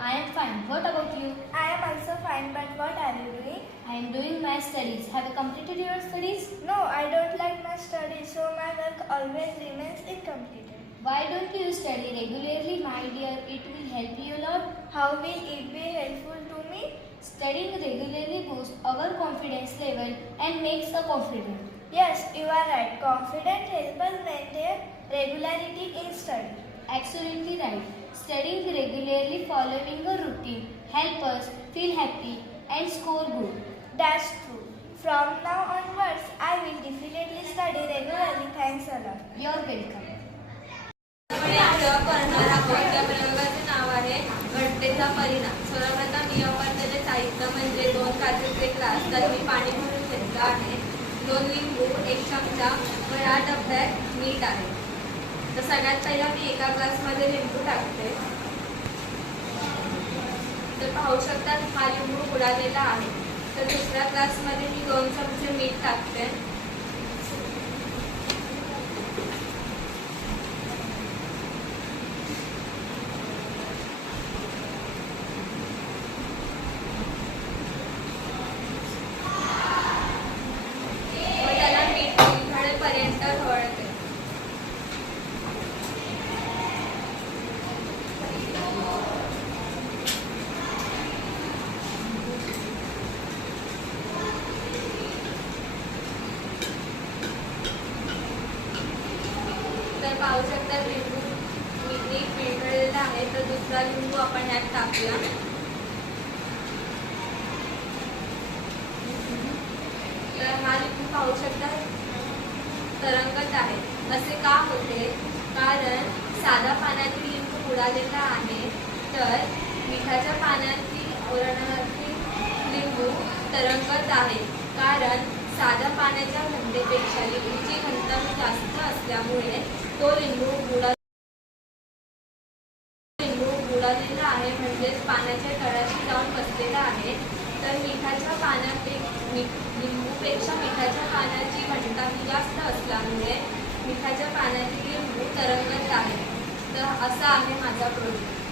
I am fine. What about you? I am also fine, but what are you doing? I am doing my studies. Have you completed your studies? No, I don't like my studies, so my work always remains incompleted. Why don't you study regularly, my dear? It will help you a lot. How will it be helpful to me? Studying regularly boosts our confidence level and makes us confident. Yes, you are right. Confidence helps us maintain regularity in study. Absolutely right. Studying regularly following a routine helps us feel happy and score good. That's true. From now onwards, I will definitely study regularly. Thanks a lot. You're welcome. करणार आहोत त्या प्रयोगाचे नाव आहे घटनेचा परिणाम. सर्वप्रथम मी वापरलेले साहित्य म्हणजे 2 काचेचे ग्लास, तर मी पाणी भरून घेतलं आहे, 2 लिंबू, 1 चमचा व या डब्यात मीठ आहे. तर सगळ्यात पहिला मी एका ग्लासमध्ये लिंबू टाकते. तर पाहू शकता हा लिंबू बुडालेला आहे. तर दुसऱ्या ग्लासमध्ये मी 2 चमचे मीठ टाकते. तर पाहू शकता लिंबू मीठ विरघळलेला आहे. तर दुसरा लिंबू आपण यात टाकूया. तर हा लिंबू पाहू शकता तरंगत आहे. असे का होते? कारण साध्या पाण्यातील लिंबू बुडालेला आहे, तर मिठाच्या पाण्यातील ओरडणारी लिंबू तरंगत आहे. कारण साध्या पाण्याच्या घनतेपेक्षा लिंबूची घनता जास्त असल्यामुळे तो लिंबू बुडालेला आहे, म्हणजेच पाण्याच्या तळाशी जाऊन बसलेला आहे. तर लिंबूपेक्षा मिठाच्या पाण्याची घनता जास्त असल्यामुळे मिठाच्या पाण्यातील लिंबू तरंगत आहे. तर असा आहे माझा प्रोजेक्ट.